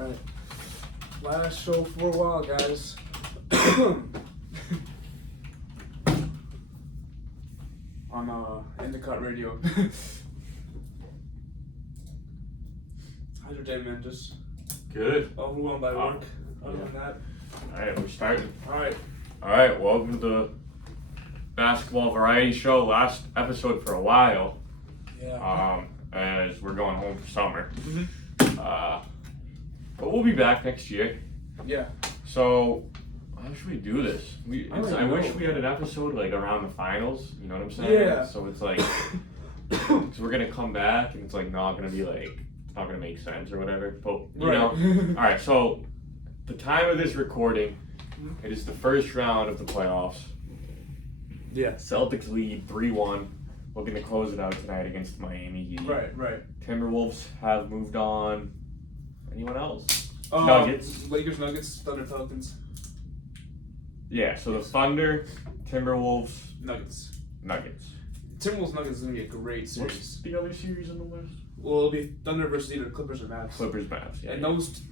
Alright. Last show for a while, guys. On Endicott radio. How's your day, man? Just Good. overwhelmed by work. Other yeah. than that. Alright, we're starting. Alright. Alright, welcome to the basketball variety show. Last episode for a while. Yeah. As we're going home for summer. Mm-hmm. But we'll be back next year. Yeah. So, how should we do this? I wish know. we had an episode like around the finals. You know what I'm saying? Yeah. So it's like, because we're gonna come back and it's like not gonna be like, it's not gonna make sense or whatever. But you know. All right. So, the time of this recording, it is the first round of the playoffs. Yeah. Celtics lead 3-1. Looking to close it out tonight against Miami Heat. Right. Timberwolves have moved on. Anyone else? Nuggets. Lakers, Nuggets, Thunder, Pelicans. Yeah, so the Thunder, Timberwolves, Nuggets. Timberwolves, Nuggets is going to be a great series. What's the other series on the list? Well, it'll be Thunder versus either Clippers or Mavs. Mavs. Yeah. And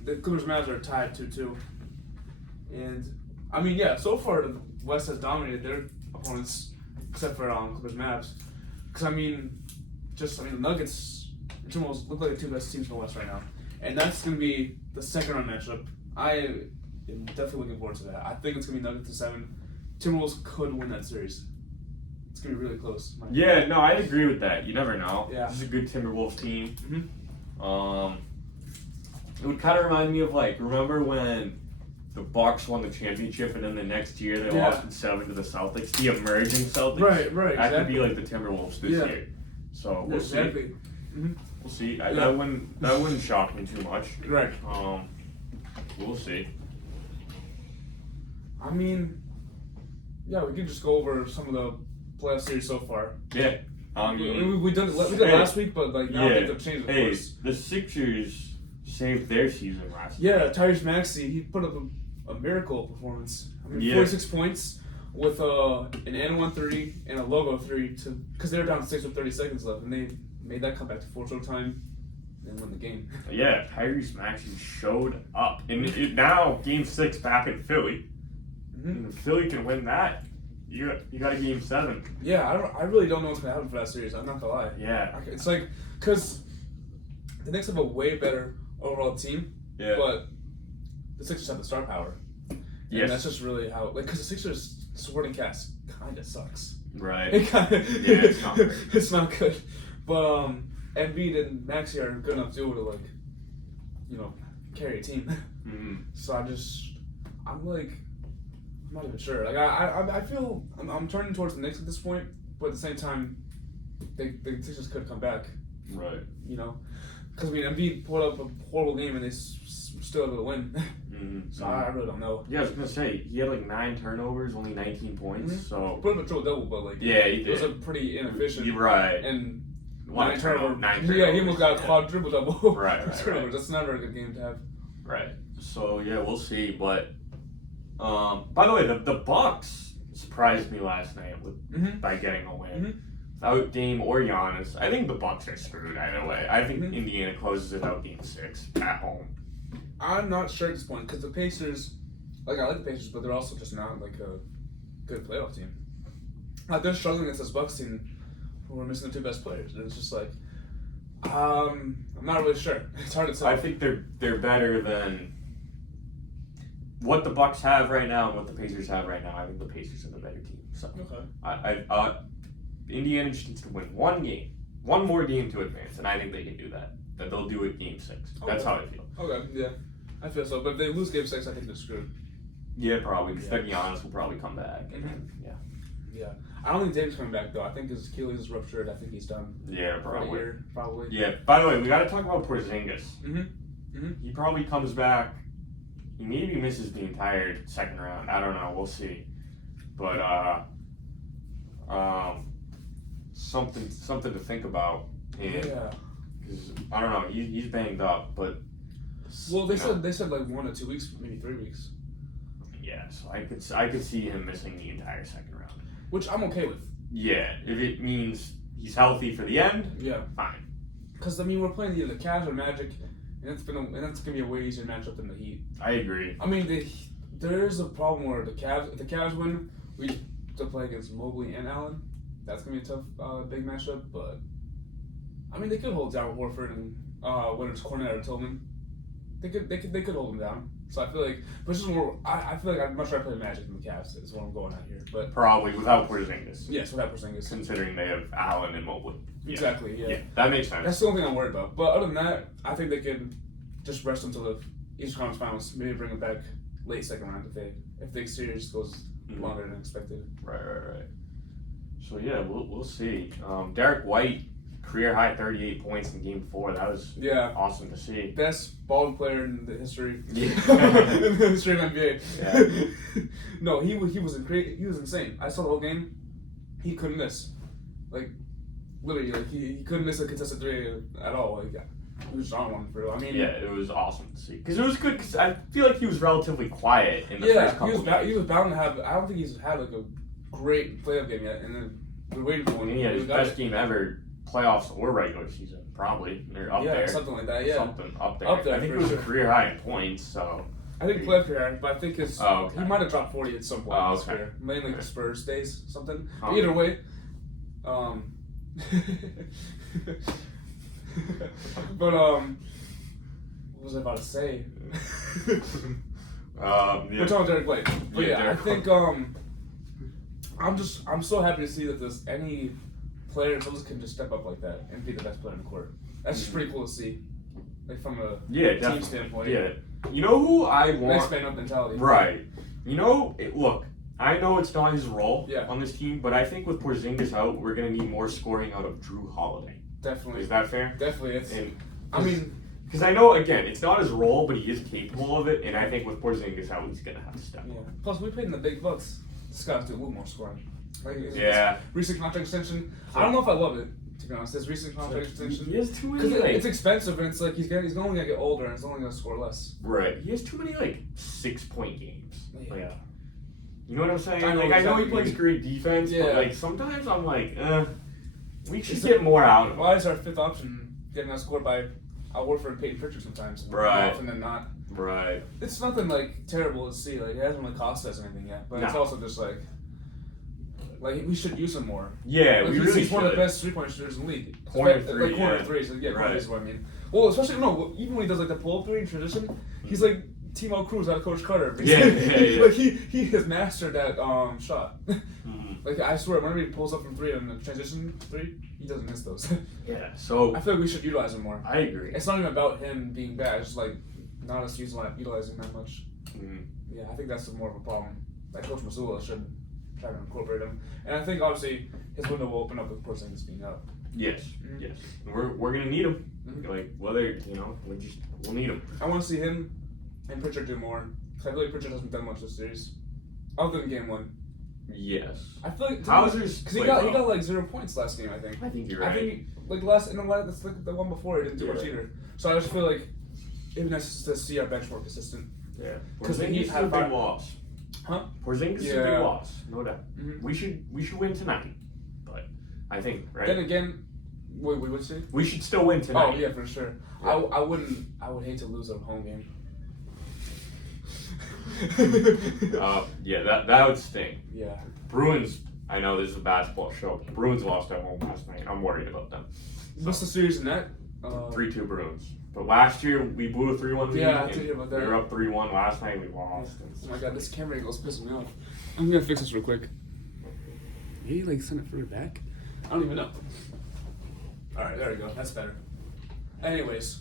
the Clippers Mavs are tied 2-2. And, I mean, yeah, so far the West has dominated their opponents, except for Clippers Mavs. Because, the Nuggets and Timberwolves look like the two best teams in the West right now. And that's going to be the second round matchup. I am definitely looking forward to that. I think it's going to be Nuggets in 7. Timberwolves could win that series. It's going to be really close. Yeah, no, I agree with that. You never know. Yeah. This is a good Timberwolves team. Mm-hmm. It would kind of remind me of, remember when the Bucks won the championship and then the next year they lost in 7 to the Celtics? The emerging Celtics. Right, That exactly. could be like the Timberwolves this year. So we'll see. Mm-hmm. We'll see. That wouldn't shock me too much. Right. We'll see. Yeah, we can just go over some of the playoff series so far. Yeah. We did last week, but now they've changed the course. The Sixers saved their season last week. Yeah, Tyrese Maxey, he put up a miracle performance. 46 points with an and-one 3 and a logo 3 because they were down 6 with 30 seconds left, and they made that comeback to fourth overtime and win the game. Yeah, Tyrese Maxey showed up, and now Game 6 back in Philly. Mm-hmm. And if Philly can win that, you got a Game 7. Yeah, I really don't know what's gonna happen for that series. I'm not gonna lie. Yeah, It's like because the Knicks have a way better overall team. Yeah. But the Sixers have the star power. Yes. And that's just really how, because the Sixers supporting cast kind of sucks. Right. It kind of, it's not good. It's not good. But Embiid and Maxey are good enough to carry a team. Mm-hmm. So I'm not even sure. I feel I'm turning towards the Knicks at this point, but at the same time, the Sixers could come back. Right. Because Embiid put up a horrible game and they still able to win. Mm-hmm. So I really don't know. Yeah, I was gonna say he had 9 turnovers, only 19 points. Mm-hmm. So put up a triple double, but yeah, he did. It was a pretty inefficient. You're right. And 9 turnovers. Yeah, he almost got a quadruple double. Right. Turnovers. That's never a good game to have. Right. So yeah, we'll see. But by the way, the Bucks surprised me last night by getting a win. Mm-hmm. Without Dame or Giannis, I think the Bucks are screwed either way. I think Indiana closes it out Game 6 at home. I'm not sure at this point because the Pacers, I like the Pacers, but they're also just not a good playoff team. They're struggling against this Bucks team who are missing the 2 best players, and it's just I'm not really sure. It's hard to tell. I think they're better than what the Bucks have right now and what the Pacers have right now. I think the Pacers are the better team. So Okay. Indiana just needs to win one more game to advance, and I think they can do that. That they'll do it Game 6. That's how I feel. Okay, yeah, I feel so. But if they lose Game 6, I think they're screwed. Yeah, probably. Because then Giannis will probably come back. And then, Yeah. I don't think Dame's coming back though. I think his Achilles is ruptured. I think he's done. Yeah, For a year, probably. Yeah. By the way, we got to talk about Porzingis. Mm-hmm. He probably comes back. He maybe misses the entire second round. I don't know. We'll see. But something to think about. And, yeah. Because I don't know. He's banged up, but. Well, they said 1 or 2 weeks, maybe 3 weeks. Yeah, so I could see him missing the entire second round. Which I'm okay with. Yeah, if it means he's healthy for the end, Yeah. fine. Because we're playing either the Cavs or Magic, and that's gonna be a way easier matchup than the Heat. I agree. I mean, there's a problem where if the Cavs win, we have to play against Mobley and Allen. That's gonna be a tough, big matchup. But I mean, they could hold down Warford and whether it's Cornette or Tillman. They could hold them down. So I feel like, but it's just more. I feel like I'd much rather play Magic than the Cavs. Is what I'm going at here. But Probably without Porzingis. yes, without Porzingis. Considering they have Allen and Mobley. Yeah. Exactly. Yeah. That makes sense. That's the only thing I'm worried about. But other than that, I think they could just rest until the Eastern Conference Finals. Maybe bring them back late second round if the series goes longer than expected. Right. So yeah, we'll see. Derek White, career high 38 points in Game 4. That was awesome to see. Best ball player in the history. Yeah. In the history of NBA. Yeah. No, he was insane. I saw the whole game. He couldn't miss. Like literally, like he couldn't miss a contested three at all. Like he was on one for real. I mean, yeah, it was awesome to see because it was good. Because I feel like he was relatively quiet in the first couple. He was bound to have. I don't think he's had like a great playoff game yet, and then we're waiting for one. He had his best game ever, playoffs or regular season, probably. They're up there. Something like that. Yeah, something up there. Up there I think it was a career high in points. So I think playoff career, but I think he might have dropped 40 at some point in his career, mainly the Spurs days, something. But either way, but what was I about to say? We're talking Derek White. But I think I'm so happy to see that there's any player can just step up like that and be the best player in the court. That's just pretty cool to see, like from a team standpoint. Yeah, you know who I want? Next man up mentality. Right. You know, look. I know it's not his role on this team, but I think with Porzingis out, we're gonna need more scoring out of Jrue Holiday. Definitely. Is that fair? Definitely. Because I know, again, it's not his role, but he is capable of it, and I think with Porzingis out, he's going to have to step up. Plus, we played in the big bucks. This guy's doing a little more scoring. Like, recent contract extension. I don't know if I love it, to be honest. His recent contract extension. He has too many, it's expensive, and it's like he's only going to get older, and he's only going to score less. Right. He has too many, 6-point games. Yeah. You know what I'm saying? I know he plays great defense, but, sometimes I'm like, we should get more out of him. Why is our fifth option getting outscored by Warford and Peyton Pritchard sometimes? More often than not. Right. It's nothing terrible to see. Like it hasn't really cost us anything yet, but it's also just like we should use him more. Yeah, we really he's one of the best 3-point shooters in the league. Corner three, corner threes. Corner is what I mean. Well, especially even when he does the pull-up three in transition, he's like Timo Cruz out of Coach Carter. Yeah. Like he has mastered that shot. Like I swear, whenever he pulls up from three on the transition three, he doesn't miss those. Yeah. So I feel like we should utilize him more. I agree. It's not even about him being bad. It's just not us utilizing that much. Yeah, I think that's more of a problem. Like Coach Masula should try to incorporate him, and I think obviously his window will open up with Porzingis being out. Yes. Yes. We're gonna need him. Like whether we'll need him. I want to see him and Pritchard do more. Cause I feel like Pritchard hasn't done much this series, other than game one. Yes. I feel like Hauser's because he got 0 points last game. I think. I think you're right. I think that's the one before he didn't do much either. So I just feel like it would be nice to see our bench more consistent. Yeah. Porzingis is a big loss. Huh? Porzingis is a big loss, no doubt. We should win tonight, but I think Then again, we would see. We should still win tonight. Oh yeah, for sure. Yeah. I would hate to lose a home game. That would sting. Yeah. Bruins, I know this is a basketball show. Bruins lost at home last night. I'm worried about them. What's the series in that? 3-2 Bruins. But last year we blew a 3-1 lead. Yeah, I did hear about that. We were up 3-1 last night. We lost. Oh my god, this camera angle's pissing me off. I'm gonna fix this real quick. Maybe send it further back. I don't even know. All right, there we go. That's better. Anyways,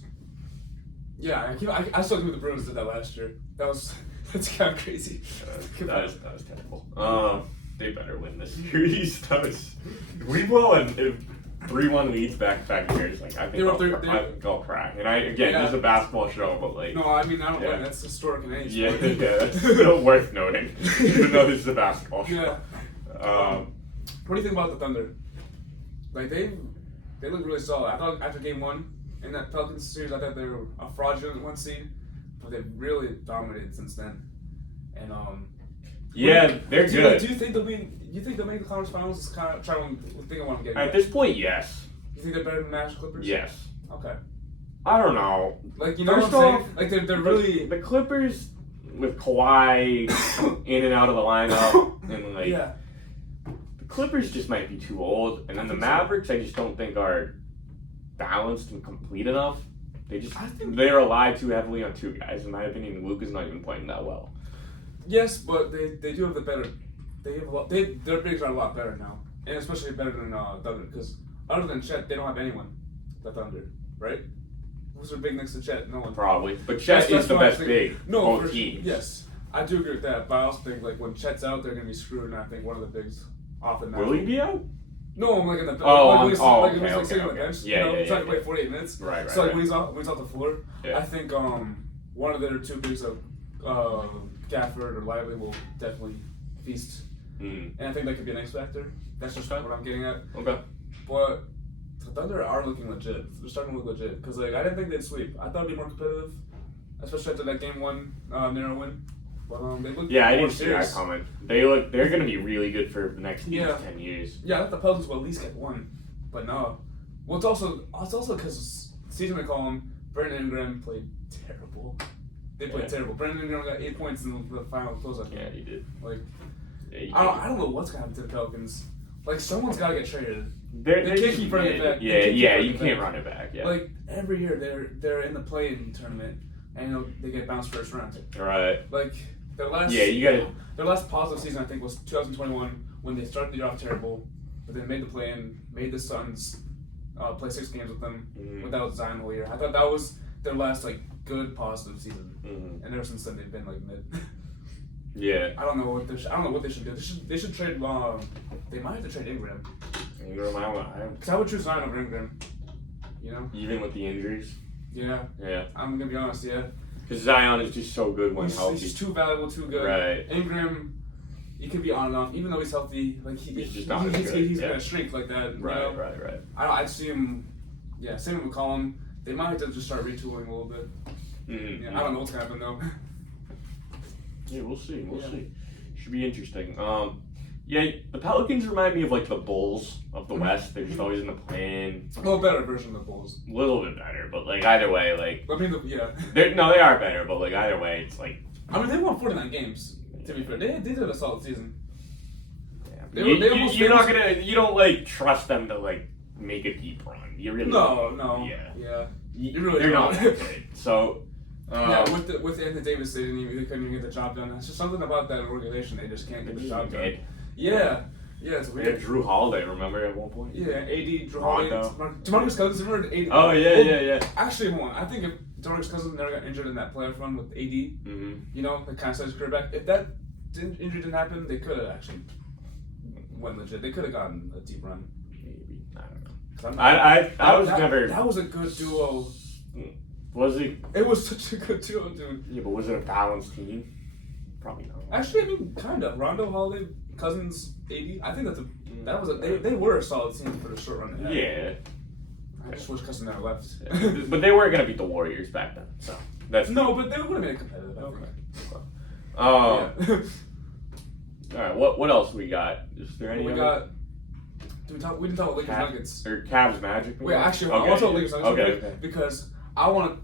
yeah, I still think the Bruins did that last year. That's kind of crazy. That was terrible. They better win this series. We blow a 3-1 leads back years. I think I'll cry. And this is a basketball show, but no, I mean I don't win. That's historic in any sport. Yeah, that's still worth noting, even though this is a basketball show. Yeah. What do you think about the Thunder? They look really solid. I thought after game one in that Pelicans series, I thought they were a fraudulent 1 seed, but they've really dominated since then. And they're good. Do you think they'll make the conference finals? Is kind of trying to think of what I'm getting at this point. Yes. You think they're better than the Magic Clippers? Yes. Okay. I don't know. Like, you know First what I'm off, saying? Like, they're really... The Clippers with Kawhi in and out of the lineup, and like Yeah. the Clippers just might be too old, and then the Mavericks I just don't think are balanced and complete enough. They rely too heavily on two guys. In my opinion, Luka's not even playing that well. Yes, but they do have the better... They have a lot... Their bigs are a lot better now. And especially better than Thunder, because other than Chet, they don't have anyone. The Thunder, right? Who's their big next to Chet? No one. Probably. But Chet is the best big. No, both teams. Yes. I do agree with that, but I also think like when Chet's out, they're gonna be screwed, and I think one of the bigs off the match. Will he be out? No, I'm like in the okay, sitting on the bench. Yeah, He's not gonna play 48 minutes. Right. So like when he's off the floor, yeah. I think one of their two bigs of Gafford or Lively will definitely feast, and I think that could be an X factor. That's just what I'm getting at. Okay. But the Thunder are looking legit. They're starting to look legit because like I didn't think they'd sweep. I thought it'd be more competitive, especially after that game one narrow win. But they look. Yeah, I didn't see that comment. They're going to be really good for the next 10 years. Yeah, I thought the Pelicans will at least get one, but no. Well, it's also because CJ McCollum, Brandon Ingram played terrible. They played terrible. Brandon Ingram got 8 points in the final closeout. Yeah, he did. Like, yeah, I don't know what's gonna happen to the Pelicans. Like, someone's got to get traded. They can't keep running it back. You can't run it back. Yeah. Like every year, they're in the play-in tournament, and they get bounced first round. Right. Like their last. Yeah, you got it. Their last positive season, I think, was 2021 when they started the year off terrible, but then made the play-in, made the Suns play 6 games with them without Zion the whole year. I thought that was their last like good positive season, and ever since then they've been like mid. Yeah. I don't know what they should do. They should trade. They might have to trade Ingram. Ingram, I don't. Because I would choose Zion over Ingram. You know. Even with the injuries. Yeah. Yeah. I'm gonna be honest. Yeah. Because Zion is just so good when healthy. He's just too valuable, too good. Right. Ingram, he could be on and off, even though he's healthy. Like he's just not as good. He's gonna shrink like that. Right. You know? Right. I'd see him. Yeah. Same with McCollum. They might have to just start retooling a little bit. Yeah. I don't know what's gonna happen though. Yeah, we'll see. We'll see. Should be interesting. Yeah, the Pelicans remind me of like the Bulls of the West. They're just always in the play-in. A little better version of the Bulls. A little bit better, but like either way, like. I mean, yeah. They are better, but like either way, it's like. I mean, they won 49 games. To be fair, they did a solid season. Yeah, you don't like trust them to like make a deep run. You really. No. Yeah. They're not that good. So. Yeah, with Anthony Davis, they couldn't even get the job done. It's just something about that organization; they just can't get the job done. Yeah, it's weird. Yeah, Drew Holiday, remember at one point? Yeah, AD, Drew Holiday, DeMarcus Cousins. Remember AD? Oh yeah. Actually, hold on. I think if DeMarcus Cousins never got injured in that playoff run with AD, you know, that kind of set his career back. If that injury didn't happen, they could have actually went legit. They could have gotten a deep run. Maybe, I don't know. I was never. That was a good duo. Was he? It was such a good duo, dude. Yeah, but was it a balanced team? Probably not. Actually, I mean, kind of. Rondo, Holiday, Cousins, AD. I think they were a solid team for the short run they had. Yeah. I just wish Cousins never left. Yeah. But they weren't gonna beat the Warriors back then, so that's. No, but they would have made it competitive. Okay. All right. What else we got? Is there any? We got. We didn't talk about Lakers Nuggets or Cavs Magic. Wait, actually, I want to talk Lakers Nuggets okay. because I want to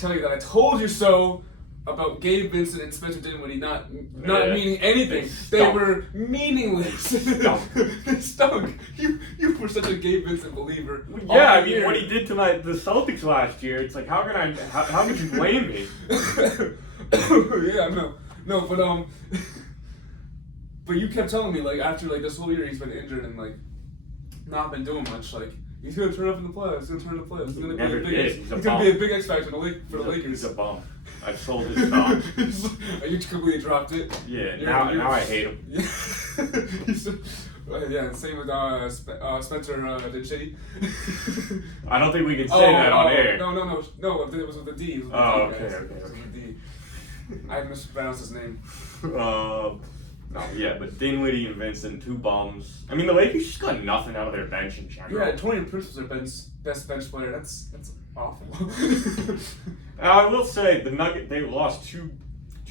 tell you that I told you so about Gabe Vincent and Spencer Dinwiddie not meaning anything. They were meaningless. They stunk. You were such a Gabe Vincent believer. Yeah, I mean, what he did to the Celtics last year, it's like, how could you blame me? Yeah, no, but you kept telling me like after like this whole year he's been injured and like not been doing much. Like he's gonna turn up in the playoffs. He's gonna be a big X factor for the Lakers. He's a bum. I've sold his stock. You completely dropped it. Yeah. Now I hate him. Yeah, same with Spencer Dinwiddie. I don't think we can say that on air. No. It was with the D. Okay. It was with the D. I mispronounced his name. No, yeah, but Dinwiddie and Vincent, 2 bums. I mean, the Lakers just got nothing out of their bench in general. Yeah, Torian Prince was their best bench player. That's awful. Now, I will say the they lost two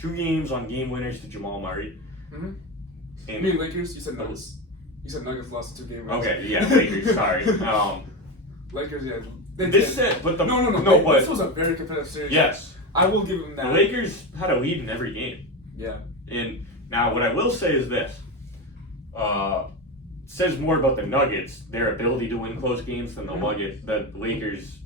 games on game winners to Jamal Murray. Mm-hmm. You mean Lakers? You said Nuggets. You said Nuggets lost 2 game winners. Okay, yeah, Lakers. Sorry. Lakers, yeah. They this did. set, but the No. but This was a very competitive series. yes, I will give them that. the Lakers had a lead in every game. Yeah. And now, what I will say is this: says more about the Nuggets, their ability to win close games, than the Lakers.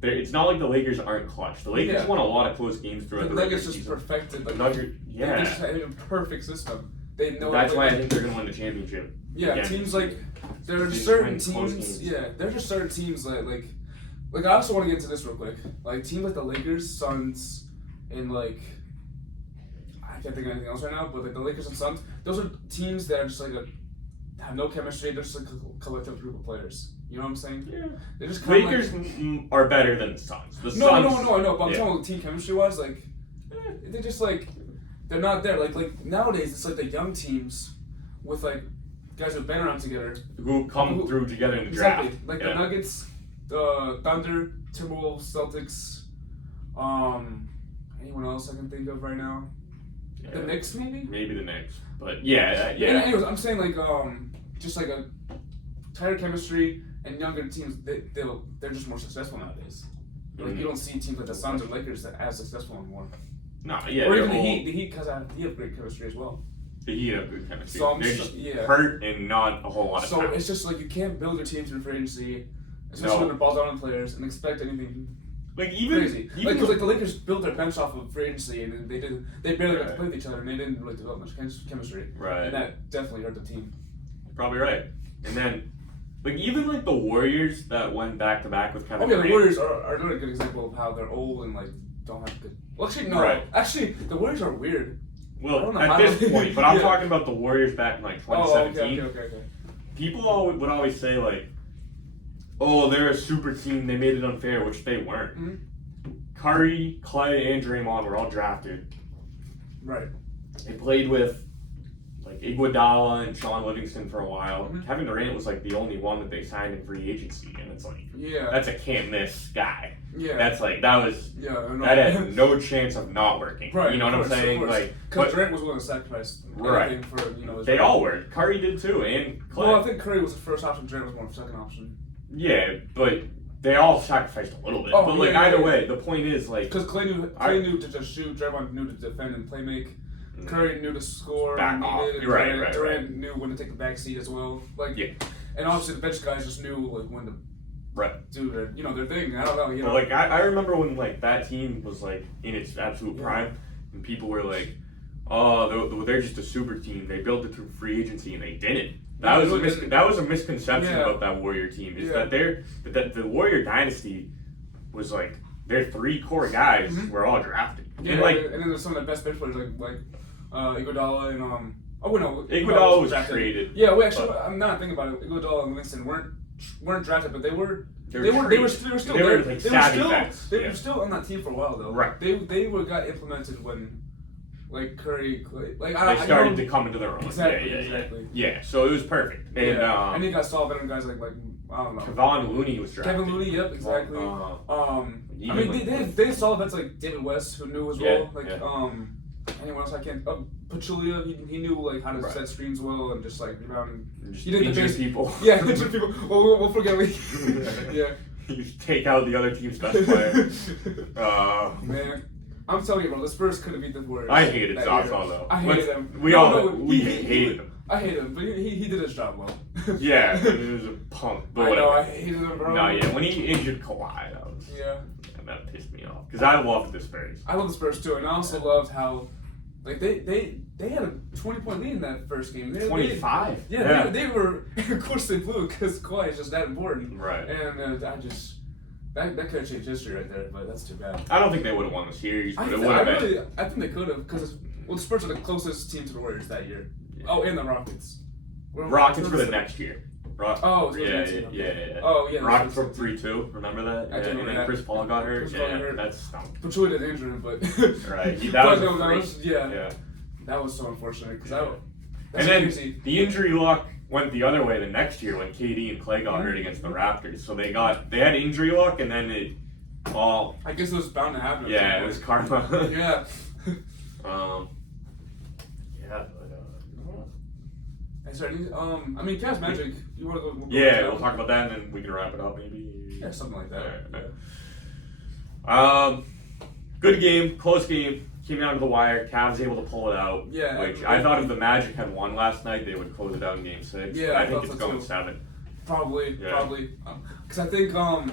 It's not like the Lakers aren't clutch. The Lakers won a lot of close games throughout the the Nuggets regular just season. perfected. The Like, Nuggets, They yeah. just had a perfect system. They know. That's why I think they're gonna win the championship. Yeah, again. teams like there are Teams certain win close teams. games. Yeah, there are just certain teams that like I also want to get into this real quick. Like teams like the Lakers, Suns, and like I can't think of anything else right now, but like the Lakers and Suns, those are teams that are just like have no chemistry. They're just like a collective group of players. You know what I'm saying? Yeah. They're just kind of Lakers are better than the Suns. The No, Suns, I know. But I'm yeah. talking about team chemistry wise, like they're just like they're not there. Like nowadays, it's like the young teams with like guys who've been around together. who come through together in the Exactly. draft. Like yeah. the Nuggets, Thunder, Timberwolves, Celtics, anyone else I can think of right now? Yeah. The Knicks maybe? Maybe the Knicks, but yeah. Anyways, I'm saying like just like a tighter chemistry and younger teams. They're just more successful nowadays. Like you don't see teams like the Suns or Lakers that as successful anymore. No, yeah. Or even the all- Heat. The Heat because they have great chemistry as well. The Heat have good chemistry. So I'm They're so- just yeah. hurt and not a whole lot of So talent. it's just like you can't build your team through free agency, especially No. when they're balls out on players, and expect anything Like even crazy. even Like because like the Lakers built their bench off of free agency, and they barely got to Right. play with each other, and they didn't really develop much chemistry. right. And that definitely hurt the team. Probably right. And then, like even like the Warriors that went back to back with Oh Kevin yeah, the Durant. Warriors are another good example of how they're old and like don't have good. Well, actually no. Right. Actually, the Warriors are weird. I Well, don't know at how this they- point, but I'm Yeah. talking about the Warriors back in like Oh, 2017. okay. People would always say like, "Oh, they're a super team. They made it unfair," which they weren't. Mhm. Curry, Clay, and Draymond were all drafted. Right. They played with like Iguodala and Sean Livingston for a while. Mhm. Kevin Durant was like the only one that they signed in free agency, and it's like Yeah. that's a can't miss guy. Yeah. That's like that was Yeah. I know. that had no chance of not working. Right. You know what I'm saying? Like, because but Durant was willing to sacrifice Right. anything for his they all were. Curry did too, and Clay. Well, I think Curry was the first option. Durant was more of a second option. Yeah, but they all sacrificed a little bit. Oh, but like yeah, either yeah. way, the point is like Because Clay knew to just shoot, Draymond knew to defend and play make. Curry knew to score Back when off. needed, and You're right, Durant knew when to take the back seat as well. Like, Yeah. and obviously the bench guys just knew like when to right. do their thing. I don't know, you know. But like I remember when like that team was like in its absolute Yeah. prime, and people were like, "Oh, they're just a super team. They built it through free agency, and they didn't." That Yeah, was a misconception Yeah. about that Warrior team. Is Yeah. that the Warrior dynasty was like their three core guys Mhm. were all drafted. yeah, And like and then there's some of the best bench players like Iguodala and oh wait no, Iguodala was drafted. traded. Yeah, we actually I'm not thinking about it. Iguodala and Livingston weren't drafted, but they were still They were, there. like, savvy vets. They Yeah. were still on that team for a while though. Right. They got implemented when like Curry like They started to come into their own. Exactly, Yeah. exactly. Yeah, so it was perfect. And and you got solid veteran guys like I don't know. Kevon Looney was drafted. Kevin Looney, yep, exactly. I mean, they had solid vets like David West, who knew his role. Like, anyone else I can't. Pachulia, he knew like how to Right. set screens well and just like rebound. Just He did the injure basic people. Yeah, injured people. Well, we'll forget. Yeah. You just take out the other team's best player. Man, I'm telling you, bro, the Spurs could have beat the Warriors. I hated that Zaza year. though. I hated him. We hated him. I hate him, but he did his job well. Yeah, he was a punk. But I know, whatever. I hated him, bro. No, yeah, when he injured Kawhi, that pissed me off because I loved the Spurs. I love the Spurs too, and I also loved how, like they had a 20-point lead in that first game. 25. Yeah, they were. Of course they blew because Kawhi is just that important. Right. And I just that could have changed history right there, but that's too bad. I don't think they would have won the series, but I it would have been. think they could have because the Spurs are the closest team to the Warriors that year. Yeah. Oh, and the Rockets. Rockets for the next year. Oh, yeah. Oh, yeah. Rockets from 3-2. Remember that? I do Yeah, remember and then that. Chris Paul got hurt. Chris Paul got Yeah, hurt. that stunk. Pachulia didn't injure him, but Right. That but was no, a that freak. was Yeah. that was so unfortunate because Yeah. that's And then crazy. the injury luck went the other way the next year when KD and Clay got hurt against the Raptors. So they had injury luck, and then it all. I guess it was bound to happen. Yeah, it was karma. Yeah. Yeah, but I mean, Cavs Magic. You want to go? Yeah, we'll talk about that and then we can wrap it up maybe. Yeah, something like that. Alright. Good game, close game. Came down to the wire. Cavs able to pull it out. Yeah. Which I thought if the Magic had won last night, they would close it out in Game 6. Yeah, but I think thought it's so going too. 7. Probably. Because I think I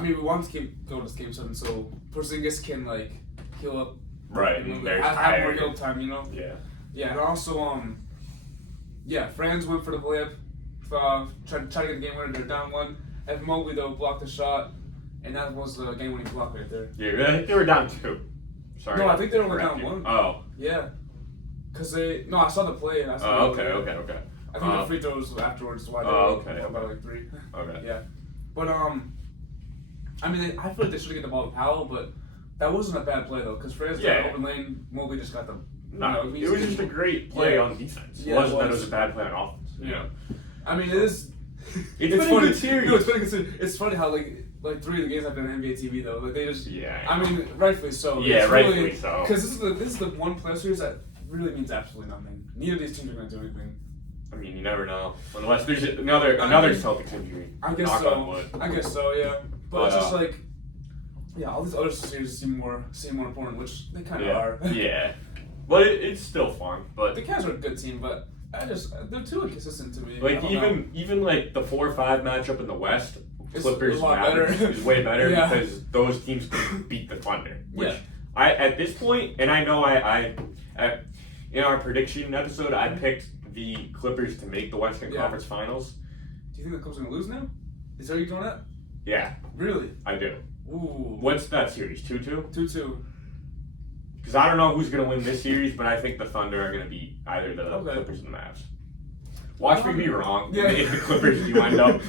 mean we want to go to Game 7, so Porzingis can like heal up. Right. And They're have more tired. heal time, you know. Yeah. Yeah, and also Franz went for the layup. Tried to get the game winner. They're down 1. Evan Mobley though blocked the shot, and that was the game-winning block right there. Yeah, I think they were down 2. Sorry. No, I think they were only correct down you. 1. Oh. Yeah. I saw the play. And I saw Oh, okay. I think the free throws afterwards. Why they okay. were by like 3. Okay. Yeah. But I mean, I feel like they should have get the ball to Powell, but that wasn't a bad play though, because Franz got an open lane. Mobley just got the. No, it was just a great play on defense. It wasn't that it was a bad play on offense. Yeah. I mean, it is. It's been funny. a good series. No, it's been a good series. It's funny how like 3 of the games have been on NBA TV though. Like they just. Yeah. I mean, rightfully so. Yeah, it's rightfully really, so. Because this is the one playoff series that really means absolutely nothing. Neither of these teams are going to do anything. I mean, you never know. Unless there's another Celtics injury. I guess Knock so. on wood. I guess so. Yeah. But it's just like. Yeah, all these other series seem more important, which they kind of are. Yeah. But it's still fun. But the Cavs are a good team, but they're too inconsistent to me. Like even like the 4-5 matchup in the West, Clippers a lot better. is way better Yeah. because those teams can beat the Thunder. Which Yeah. I at this point, and I know I in our prediction episode, I picked the Clippers to make the Western Conference Finals. Do you think the Clippers are gonna lose now? Is that what you're going at? Yeah. Really? I do. Ooh. What's that series? 2-2? 2-2. Because I don't know who's going to win this series, but I think the Thunder are going to beat either the Clippers and the Mavs. Watch me be wrong. Yeah. If the Clippers do end up,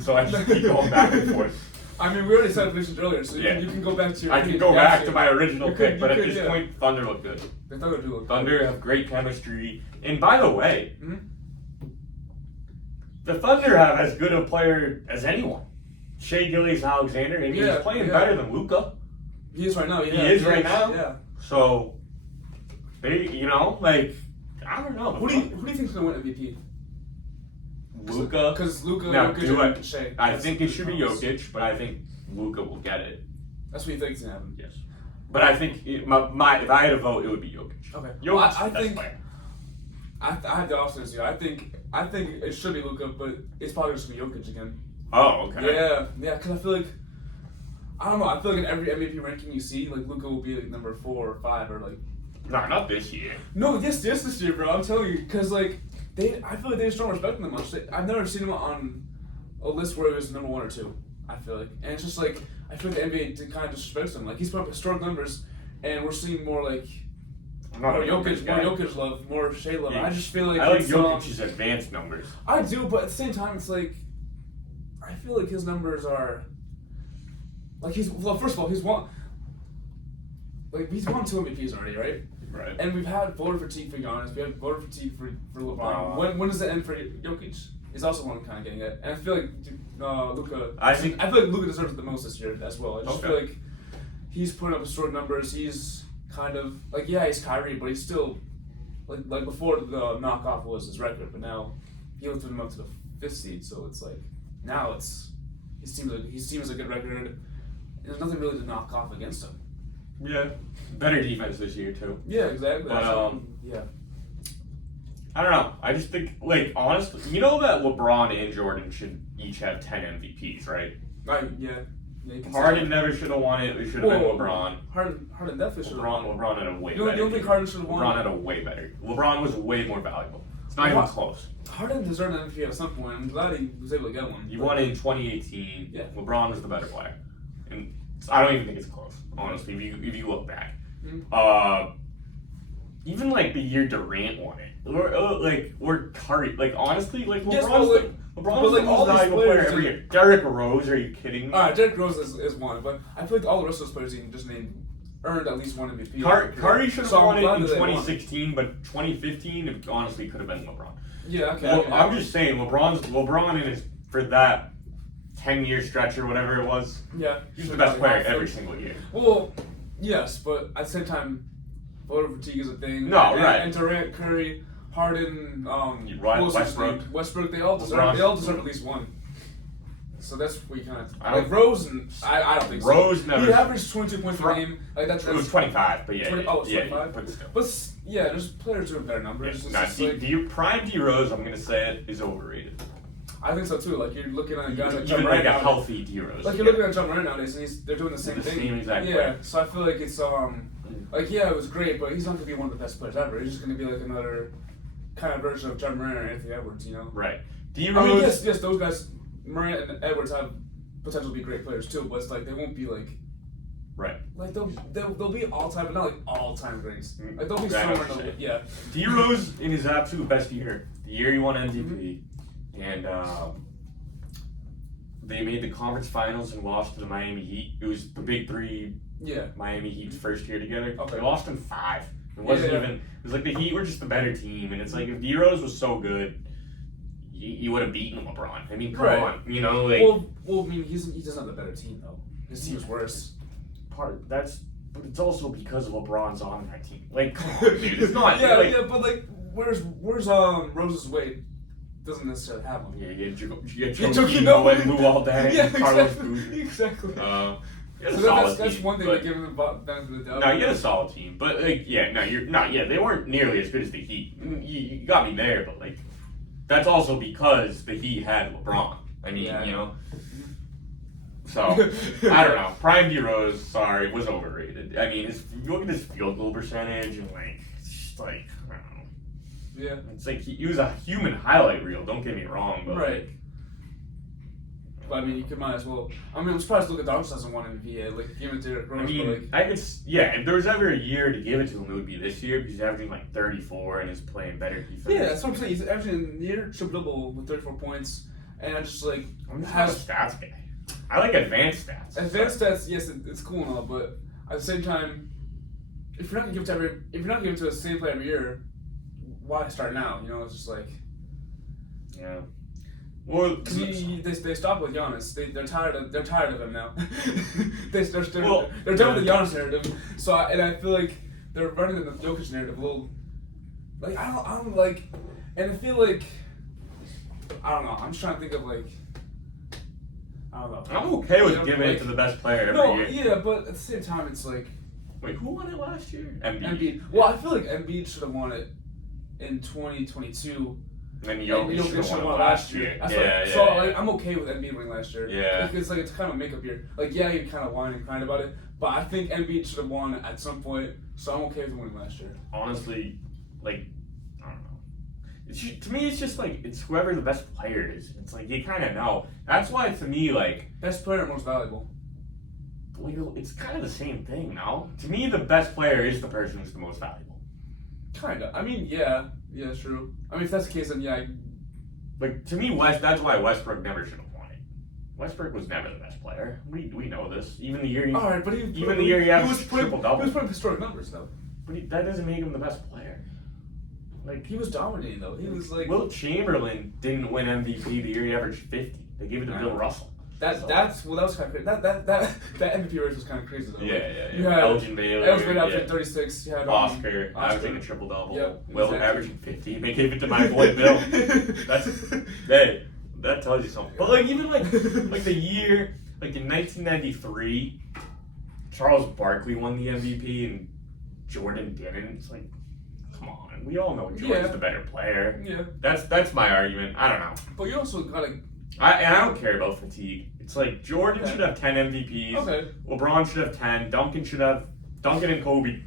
so I just keep going back and forth. I mean, we already said predictions earlier, so you can go back to your. I can go back to my original You pick, could, but at you could, this point, Thunder look good. The Thunder do look Thunder have great chemistry, and by the way, hmm the Thunder have as good a player as anyone. Shea Gilgeous-Alexander, and he's playing better than Luka. He is right now. Yeah, He is right now. Yeah. So, they, I don't know. Who do you think's gonna win MVP? Luka. Because Luka, Now, Jokic, and Shea. I think it should be Jokic, but I think Luka will get it. That's what you think's gonna happen. Yes. But I think if I had a vote, it would be Jokic. Okay. Jokic, Well, I best think player. I have the opposite as you. I think it should be Luka, but it's probably just gonna be Jokic again. Oh, okay. Yeah, because I feel like I don't know. I feel like in every MVP ranking you see, like Luka will be like number 4 or 5 or like. No, not this year. No, yes, this year, bro. I'm telling you, because like I feel like they have strong respect in them much. I've never seen him on a list where he was number 1 or 2. I feel like, and it's just like I feel like the NBA kind of disrespects him. Like he's put up historic numbers, and we're seeing more like. More Jokic love, more Shea love. Yeah. I just feel like I like it's, Jokic's advanced numbers. I do, but at the same time, it's like I feel like his numbers are like first of all, he's won 2 MVPs already, right? Right. And we've had voter fatigue for Giannis. We have voter fatigue for LeBron. When does it end for Jokic? Is also one I'm kind of getting at, and I feel like Luka. I feel like Luka deserves it the most this year as well. I just feel like he's putting up historic numbers. He's kind of like he's Kyrie, but he's still like before the knockoff was his record, but now he lifted him up to the 5th seed. So it's like now his team is a good record. And there's nothing really to knock off against him. Yeah. Better defense this year too. Yeah, exactly. But yeah. I don't know. I just think, honestly, you know that LeBron and Jordan should each have 10 MVPs, right? Right. Yeah. Harden never should have won it. It should have been LeBron. Harden definitely should have won. LeBron had a way better. You don't think Harden should have won? LeBron had a way better. LeBron was way more valuable. It's not even close. Harden deserved an MVP at some point. I'm glad he was able to get one. He won it in 2018. Yeah. LeBron was the better player. And I don't even think it's close, honestly, if you look back. Mm-hmm. Even the year Durant won it. Or Curry. honestly, LeBron's yes, LeBron's the most valuable player every year. Derrick Rose, are you kidding me? Alright, Derrick Rose is one, but I feel like all the rest of those players you just named earned at least one MVP. Curry should have won it in 2016, but 2015 it honestly could have been LeBron. Yeah, okay. Well, I'm just saying, LeBron in his for that 10-year stretch or whatever it was. Yeah, he's the best player every single year. Well, yes, but at the same time, voter fatigue is a thing. No, right. And Durant, Curry, Harden, Westbrook, they all deserve at least one. So that's what you kind of like Rose and I don't think Rose so. never. He averaged 22 points per game. Like that's it was 25, but yeah. 25. But still. But yeah, there's players with better numbers. Prime D Rose, I'm gonna say it, is overrated. I think so too. Like you're looking at a guy like even like a healthy D Rose. Like you're looking at John Moran nowadays, and they're doing the same thing. Same exact play. So I feel like it's like it was great, but he's not gonna be one of the best players ever. He's just gonna be like another kind of version of John Moran or Anthony Edwards, you know? Right. D Rose. I mean, yes, those guys, Moran and Edwards have potential to be great players too, but it's like they won't be like. Right. Like they'll be all time, but not like all time greats. Like they'll be somewhere. Yeah. D Rose in his absolute best year, the year he won MVP, and they made the conference finals and lost to the Miami Heat. It was the big three. Yeah. Miami Heat's first year together. Okay. They lost in 5. It wasn't even. It was like the Heat were just the better team, and it's like if D Rose was so good. You would have beaten LeBron. I mean, come on, you know, like. Well, I mean, he doesn't have the better team though. His team's worse. But it's also because LeBron's on that team. Like, come on, dude, it's not. But like, where's Rose's weight? Doesn't necessarily have him. Yeah, you get Joakim and Lou all day. Yeah, Carlos exactly. So that's one thing that giving them benefit of the doubt. No, you had a solid team, but like, they weren't nearly as good as the Heat. You got me there, but like. That's also because the Heat had LeBron. I mean, you know. So, I don't know. Prime D Rose, sorry, was overrated. I mean, you look at his field goal percentage and, like, it's just like, I don't know. Yeah. It's like he was a human highlight reel, don't get me wrong, but. Right. But I mean, you might as well. I mean, I'm surprised Luka Doncic hasn't won MVP yet. Like, give it to Derrick Rose. I mean, if there was ever a year to give it to him, it would be this year because he's averaging like 34 and is playing better defense. Yeah, that's what I'm saying. He's averaging near triple-double with 34 points, and I just like. I'm just not a stats guy. I like advanced stats. Advanced stats, yes, it's cool and all, but at the same time, if you're not gonna give it to the same player every year, why start now? You know, it's just like. Yeah. Well, because they stopped with Giannis. They're tired of him now. they're done with the Giannis narrative. So I feel like they're running the Jokic narrative a little. Like I don't like, and I feel like I don't know. I'm just trying to think of like. I don't know. I'm okay with giving it to the best player every year. Yeah, but at the same time, it's like. Wait, who won it last year? Embiid. Well, I feel like Embiid should have won it in 2022. And Jokic should have won last year. Like, I'm okay with Embiid winning last year. Yeah. Because like it's kind of a makeup year. Like you kind of whine and crying about it, but I think Embiid should have won at some point. So I'm okay with winning last year. Honestly, like I don't know. To me, it's just like it's whoever the best player is. It's like you kind of know. That's why to me, like best player, most valuable. Like it's kind of the same thing now. To me, the best player is the person who's the most valuable. Kinda. I mean, yeah, true. I mean, if that's the case, then yeah. Like to me, that's why Westbrook never should have won it. Westbrook was never the best player. We know this. Even the year he. All right, but he was triple double. He was putting historic numbers though. But that doesn't make him the best player. Like he was dominating though. He was like. Wilt Chamberlain didn't win MVP the year he averaged 50. They gave it to Bill Russell. That was kind of crazy. That MVP race was kind of crazy though. Yeah. You had Elgin Baylor. Elgin averaging 36. You had Oscar averaging a triple double. Yep, Wilt averaging 50. They gave it to my boy Bill. That tells you something. But like even like the year like in 1993, Charles Barkley won the MVP and Jordan didn't. It's like, come on, we all know Jordan's the better player. Yeah. That's my argument. I don't know. But you also gotta. I don't care about fatigue. It's like Jordan should have 10 MVPs. Okay. LeBron should have 10. Duncan and Kobe.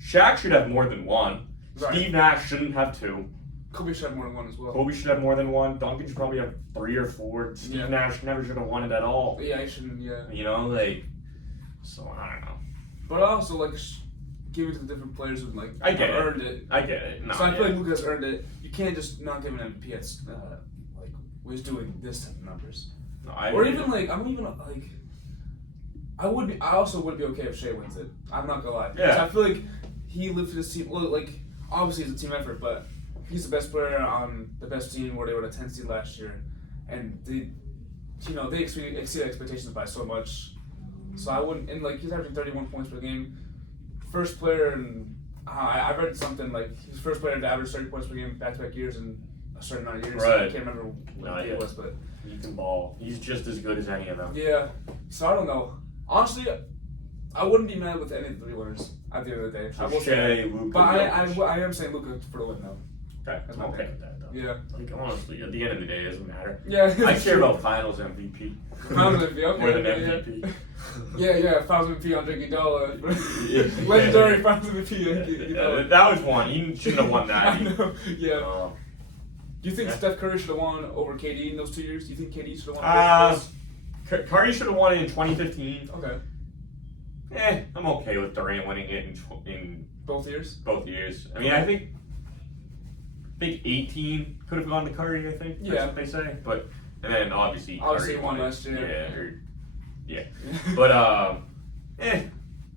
Shaq should have more than 1. Right. Steve Nash shouldn't have 2. Kobe should have more than 1 as well. Kobe should have more than 1. Duncan should probably have 3 or 4. Steve Nash never should have won it at all. Yeah, he shouldn't. Yeah. You know, like. So I don't know. But also like give it to the different players who like earned it. I get it. No, so I feel like Luka has earned it. You can't just not give an MVP. It's like was doing this type of numbers. No, even like I also would be okay if Shea wins it. I'm not gonna lie. Yeah. I feel like he lived for this team. Well, like obviously it's a team effort, but he's the best player on the best team where they were the 10th seed last year, and they exceeded expectations by so much. So I wouldn't. And like he's averaging 31 points per game, first player in I read something like he was the first player to average 30 points per game back-to-back years in a certain amount of years. Right. I can't remember what the it was, but he can ball. He's just as good as any of them. yeah. So I don't know. Honestly, I wouldn't be mad with any of the three winners at the end of the day. I will say that. Luka, But I am saying Luka for the win though. Okay, That's I'm my okay pick. with that though. Yeah. Like honestly, at the end of the day, it doesn't matter. Yeah. I care about Finals MVP. Finals MVP, okay. More than MVP. MVP. Yeah. Finals MVP Andre Yeah. Iguodala. Legendary Finals MVP. Yeah, that was one. He shouldn't have won that. I know. Yeah. Do you think Yeah. Steph Curry should have won over KD in those 2 years? Do you think KD should have won? Curry should have won it in 2015. Okay. I'm okay with Durant winning it in Both years? both years. I mean, I think 18 could have gone to Curry. I think that's Yeah. what they say. But and then obviously Obviously Curry won it. last year. Yeah. But I Yeah.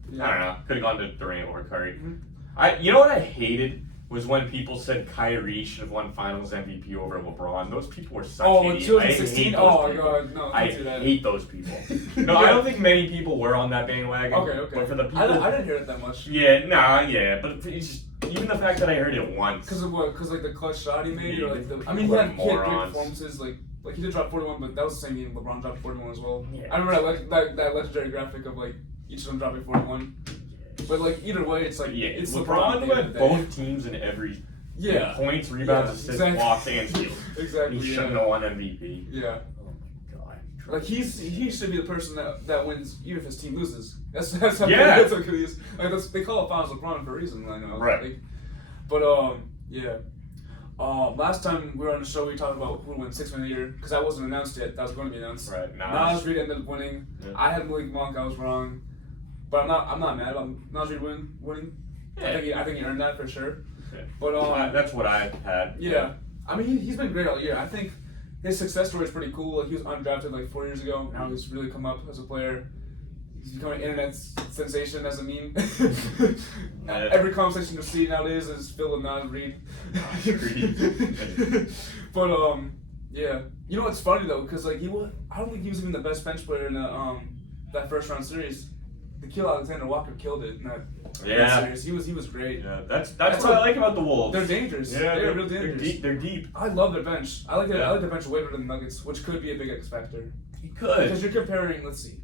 don't know. Could have gone to Durant over Curry. Mhm. You know what I hated was when people said Kyrie should have won Finals MVP over LeBron. Those people were such Oh, in idiots. 2016? I hate those Oh, people. God, no, I don't do that. hate those people. No, I don't think many people were on that bandwagon. Okay. But for the people, I didn't hear it that much. yeah, but it's just, even the fact that I heard it once. Because of what? Because like the clutch shot he made, or like the. I People mean, he are had great morons. performances. Like he did drop 41, but that was the same game LeBron dropped 41 as well. Yeah. I remember that legendary graphic of like each of them dropping 41. But like either way, it's like it's LeBron at the end of led the day. both teams in every Yeah. points, rebounds, Yeah, assists, exactly. blocks, and steals. Exactly. He Yeah. shouldn't have won MVP. Yeah. Oh my god. Like he should be the person that wins even if his team loses. That's how Yeah. good he is. Like they call it Finals LeBron for a reason. I know. Right. Like, but yeah. Last time we were on the show, we talked about who would win 6 Man of the Year because that wasn't announced yet. That was going to be announced. Right. Nas Reed ended up winning. Yeah. I had Malik Monk. I was wrong, but I'm not mad about Nas Reed winning. Yeah. I think he earned that for sure. Yeah. But That's what I had. yeah. I mean he's been great all year. I think his success story is pretty cool. Like he was undrafted like 4 years ago. Now he's really come up as a player. He's becoming an internet sensation as a meme. Every conversation you see nowadays is filled with Nas Reed. But yeah. You know what's funny though, because like I don't think he was even the best bench player in that first round series. Nikhil Alexander-Walker killed it in that series. He was great. Yeah, that's what I like about the Wolves. They're dangerous. Yeah, they're real dangerous. They're deep. I love their bench. I like their bench way better than the Nuggets, which could be a big X factor. He could. Because you're comparing, let's see,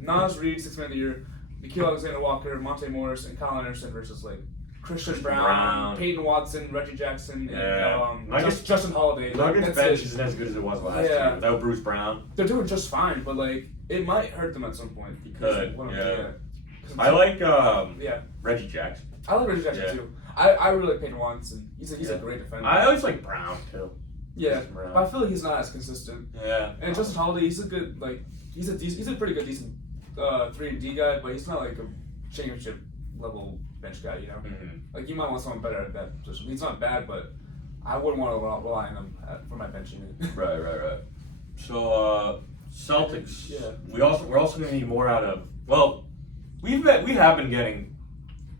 Nas Reed, 6 Man of the Year, Nikhil Alexander-Walker, Monte Morris, and Kyle Anderson versus like Christian Brown, Peyton Watson, Reggie Jackson, and Justin Holiday. Nuggets bench isn't as good as it was last year without Bruce Brown. They're doing just fine, but like it might hurt them at some point. He could. Yeah. I like Reggie Jackson. I like Reggie Jackson too. I really like Peyton Watson. He's a great defender. I always like Brown too. Yeah, but I feel like he's not as consistent. Yeah. And Justin Holiday, he's a good he's a pretty good decent 3-and-D guy, but he's not like a championship level bench guy, you know. Mm-hmm. Like you might want someone better at that position. He's not bad, but I wouldn't want to rely on him for my bench unit. Right. So Celtics. Yeah. We're also going to need more out of. Well, we have been getting.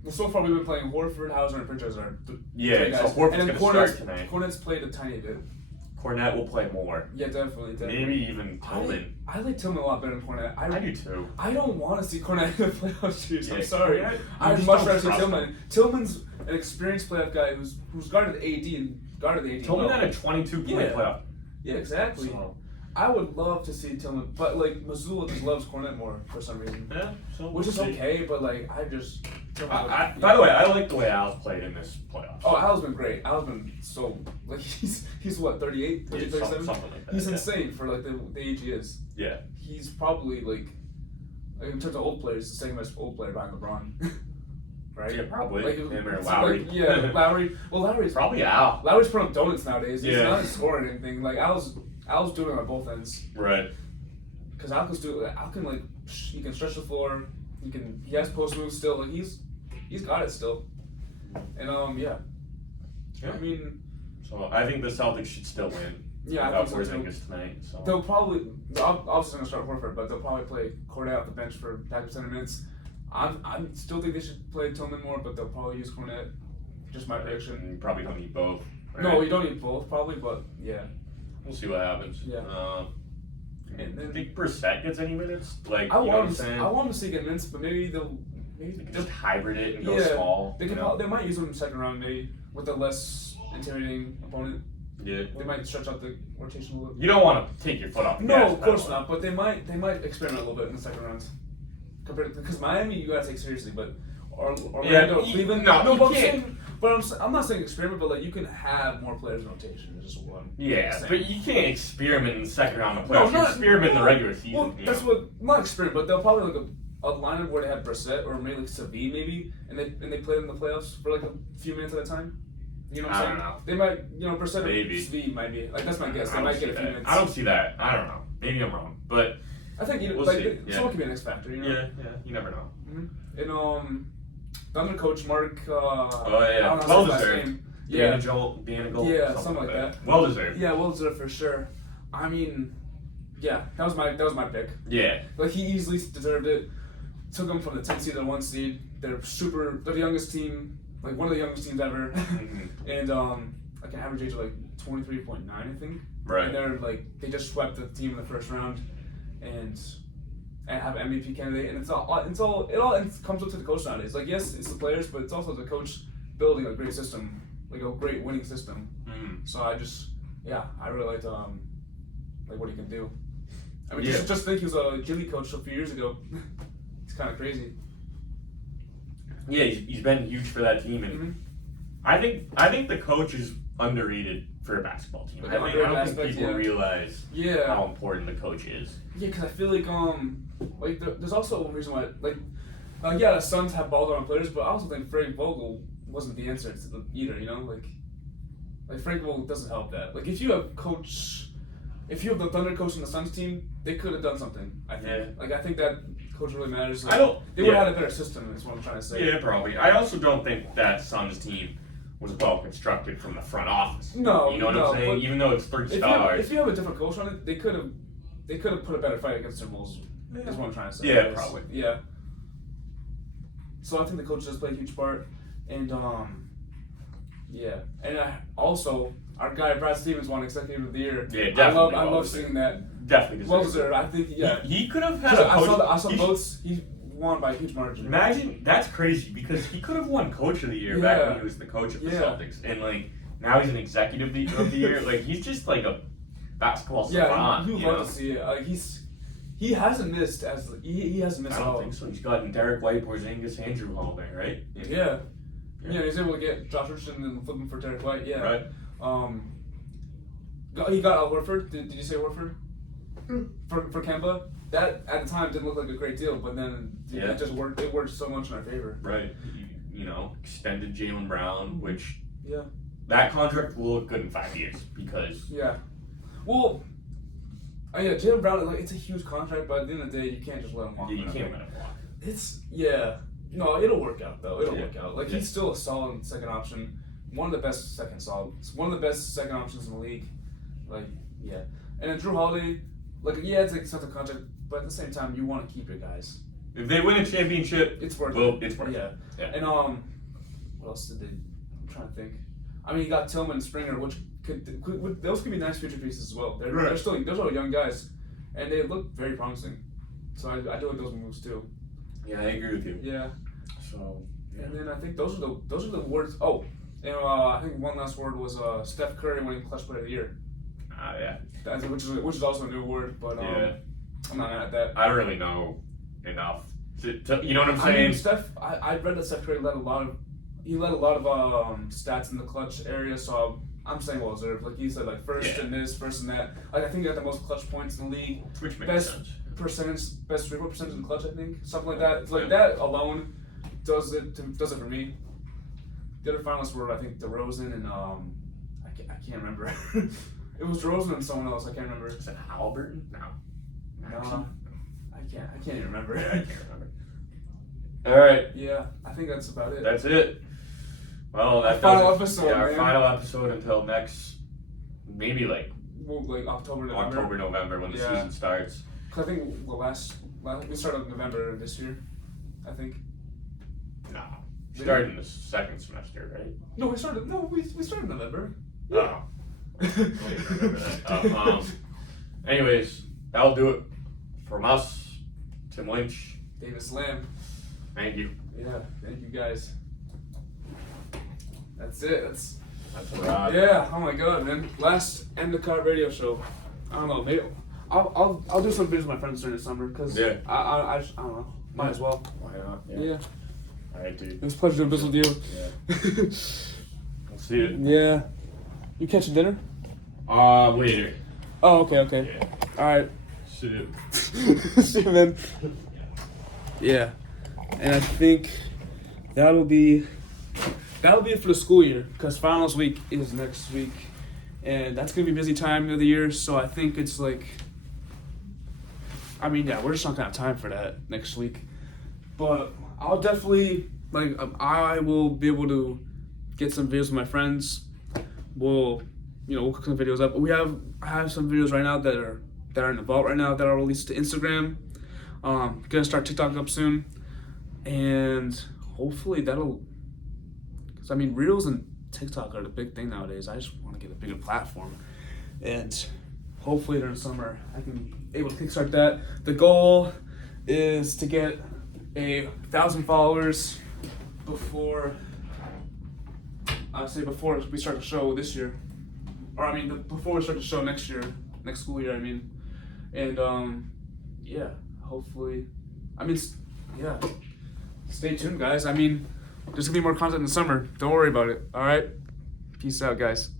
Well, so far we've been playing Horford, Hauser, and Pritchard are So guys. Horford's And going then to start tonight. Hornets played a tiny bit. Cornette will play more. Yeah, definitely. Maybe even Tillman. I like Tillman a lot better than Cornette. I do too. I don't want to see Cornette in the playoff series. Yeah, I'm sorry. Cornette, I'd much rather see Tillman. Tillman's an experienced playoff guy who's guarded AD and guarded the AD. Tillman had a 22-point playoff. Yeah, exactly. So. I would love to see Tillman, but like Missoula just loves Cornette more for some reason. Yeah, so which is okay, but like I just. By the way, I like the way Al's played in this playoffs. Oh, Al's been great. Al's been so like he's what 38, 37? Something like that. He's insane for like the age he is. Yeah. He's probably like in terms of old players, the second best old player behind LeBron. Right? Yeah, probably. Like, Him or Lowry. Like, Lowry. Well, Lowry's probably Al. Lowry's putting up donuts nowadays. He's Yeah. not scoring anything. Like Al's doing it on both ends. Right. Because Al can like he can stretch the floor. He has post moves still. Like he's got it still. And yeah. I mean. So I think the Celtics should still win. Yeah, I think so too. Tonight. So. They'll probably obviously gonna start Horford, but they'll probably play Cornette off the bench for backup center minutes. I still think they should play Tillman more, but they'll probably use Cornette. Just my prediction. You probably don't need both. Right? No, you don't need both probably, but yeah. We'll see what happens. Yeah. And then think Brissett gets any minutes? Like I you know what want I'm saying? I want to see get minutes, but maybe maybe They could just hybrid it and go Yeah, small. they you could. know? They might use them in the second round, maybe with a less intimidating opponent. Yeah. They might stretch out the rotation a little. You don't want to take your foot off the No, gas of course pedal. not. But they might experiment a little bit in the second round. Compared because Miami, you gotta take seriously, but Orlando, Cleveland, no, you but I'm can't. saying, but I'm not saying experiment, but like you can have more players in rotation. Is just one. Yeah, but you can't experiment in the second round of No, playoffs. You not- experiment in the regular season. Well, you that's know? what not experiment, but they'll probably like a lineup where they have Brissett or maybe like Savine maybe, and they play in the playoffs for like a few minutes at a time. You know what I'm I saying? don't know. They might, Brissett Maybe. or Savine might be like that's my guess. They I don't might see get a few that. minutes. I don't see that. I don't know. Maybe I'm wrong, but I think We'll like see, yeah. someone could be an X factor. You know? yeah, you never know. And the other coach Mark. Oh yeah, I don't know well his last deserved. name. Yeah. Danigal, Yeah, something like that. Well deserved. Yeah, well deserved for sure. I mean, yeah, that was my pick. Yeah. Like he easily deserved it. Took them from the 10th seed to the 1 seed. They're the youngest team, like one of the youngest teams ever, and like an average age of like 23.9, I think. Right. And they're like they just swept the team in the first round, and have an MVP candidate, and it all comes up to the coach nowadays. Like yes, it's the players, but it's also the coach building a great system, like a great winning system. So I really liked like what he can do. I mean, just think he was a Gilly coach a few years ago. It's kind of crazy. Yeah, he's been huge for that team, and I think the coach is underrated for a basketball team. Like I don't think aspect, people realize Yeah. how important the coach is. Yeah, because I feel like there's also one reason why the Suns have ball on players, but I also think Frank Vogel wasn't the answer to either. You know, like Frank Vogel doesn't help that. Like if you have the Thunder coach and the Suns team, they could have done something. I think. Yeah. Like I think that coach really matters. Like, I don't. They would have had a better system. Is what I'm trying to say. Yeah, probably. I also don't think that Suns team was well constructed from the front office. No, you know what I'm saying? Even though it's 3 stars. If you have a different coach on it, they could have put a better fight against their Bulls. Is what I'm trying to say. Yeah, probably. Yeah. So I think the coach does play a huge part, and also our guy Brad Stevens won Executive of the Year. Yeah, definitely. I love seeing that. Definitely. Well deserved. I think He could have had a coach. I saw votes. He won by a huge margin. Imagine that's crazy because he could have won Coach of the Year back when he was the coach of the Celtics, and like now he's an Executive of the Year. Like he's just like a basketball savant. You love to see it. Like he hasn't missed he hasn't missed. I don't think so. He's gotten Derek White, Porzingis, Andrew Holiday, right? Yeah. He's able to get Josh Richardson and flip him for Derek White. Yeah. Right. He got Horford. Did you say Horford? For Kemba? That at the time didn't look like a great deal, but then it just worked. It worked so much in our favor. Right. You know, extended Jaylen Brown, which that contract will look good in 5 years because well, Jaylen Brown, like it's a huge contract, but at the end of the day, you can't just let him walk. you can't let him walk. No, it'll work out though. It'll work out. Like Yeah. he's still a solid second option. One of the best second options in the league. Like and then Drew Holiday, it's like such a contract, but at the same time, you want to keep your guys. If they win a championship, It's worth it. It's worth it. Yeah. And what else did they? I'm trying to think. I mean, you got Tillman and Springer, which those could be nice future pieces as well. Those are young guys, and they look very promising. So I do like those moves too. Yeah, I agree with you. Yeah. So. And then I think those are the words. Oh, and I think one last word was Steph Curry winning Clutch Player of the Year. Yeah. Which is also a new word, but I'm not mad at that. I don't really know enough. You know what I'm I mean, saying? I read that Steph Curry led a lot of stats in the clutch area, so I'm saying well deserved. Like you said, like first in this, first in that. Like I think he got the most clutch points in the league. Which makes sense. Best 3-point percentage in the clutch, I think. Something like that. Like that alone does it for me. The other finalists were I think DeRozan and I can't remember. It was DeRozan and someone else. I can't remember. Is it Halliburton? No. I can't even remember. Yeah, I can't remember. All right. Yeah, I think that's about it. That's it. Well, Our final episode. Yeah, our man. final episode until next, maybe like October, November when the season starts. Cause I think we started in November this year. I think. No, we started in the second semester, right? No, we started in November. Oh. Remember that. Anyways, that'll do it from us, Tim Lynch, Davis Lamb. Thank you. Yeah, thank you guys. That's it. That's That's a wrap. yeah. Oh my god, man. Last Endicott radio show. I don't know. Maybe I'll do some videos with my friends during the summer because Yeah. I don't know. Might as well. Why not? Yeah. All right, dude. It was a pleasure doing business with you. Yeah. We'll see you. Yeah. You catching dinner? Later. Oh, okay. Yeah. All right. See you. See you, man. Yeah, and I think that'll be it for the school year because finals week is next week, and that's gonna be a busy time of the year. So I think it's like, I mean, yeah, we're just not gonna have time for that next week, but I'll definitely I will be able to get some videos with my friends. We'll cook some videos up. I have some videos right now that are in the vault right now that I'll release to Instagram. Gonna start TikTok up soon, and hopefully that'll. Cause I mean, Reels and TikTok are the big thing nowadays. I just want to get a bigger platform, and hopefully during the summer I can able to kickstart that. The goal is to get 1,000 followers before we start the show this year, or I mean before we start the show next school year. I mean, and yeah. Hopefully, I mean, yeah. Stay tuned, guys. I mean, there's gonna be more content in the summer. Don't worry about it. All right. Peace out, guys.